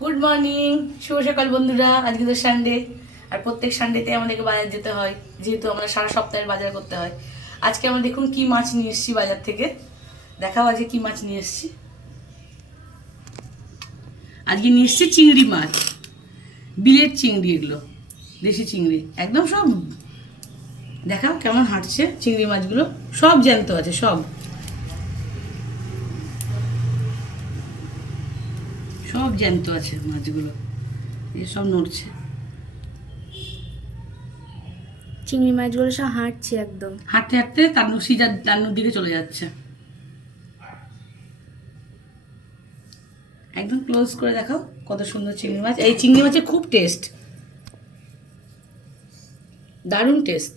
Good morning, শুভ সকাল বন্ধুরা। আজকে তো সানডে, আর প্রত্যেক সানডেতে আমাদেরকে বাজার যেতে হয়, যেহেতু আমরা সারা সপ্তাহের বাজার করতে হয়। আজকে আমরা দেখুন কি মাছ নিয়ে এসেছি বাজার থেকে। দেখাও আজকে কি মাছ নিয়ে এসেছি। আজকে নিয়ে এসেছি চিংড়ি মাছ, বিলের চিংড়ি, এগুলো দেশি চিংড়ি একদম সব। দেখাও কেমন হাঁটছে চিংড়ি মাছগুলো, সব জ্যান্ত আছে, সব সব জ্যান্ত আছে মাছগুলো, এসব নড়ছে। চিংড়ি মাছগুলো সব হাঁটছে একদম। হাঁটতে হাঁটতে তান্নুর দিকে চলে যাচ্ছে। একদম ক্লোজ করে দেখাও কত সুন্দর চিংড়ি মাছ। এই চিংড়ি মাছের খুব টেস্ট, দারুণ টেস্ট।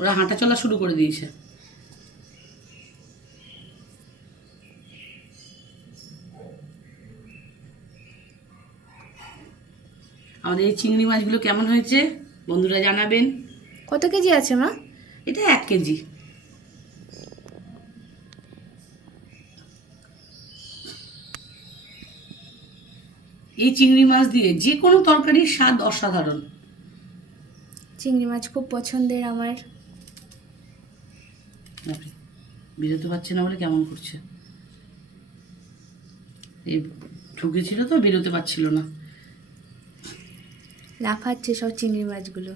ওরা হাঁটা চলা শুরু করে দিয়েছে। আমাদের এই চিংড়ি মাছগুলো কেমন হয়েছে বন্ধুরা জানাবেন। কত কেজি আছে মা? এটা 1 কেজি। এই চিংড়ি মাছ দিয়ে যে কোনো তরকারির স্বাদ অসাধারণ। চিংড়ি মাছ খুব পছন্দের আমার। বাপরে, বেরোতে পারছে না বলে কেমন করছে। এই ঢুকেছিল তো, বেরোতে পারছিল না। লাফাচ্ছে সব চিংড়ি মাছগুলো।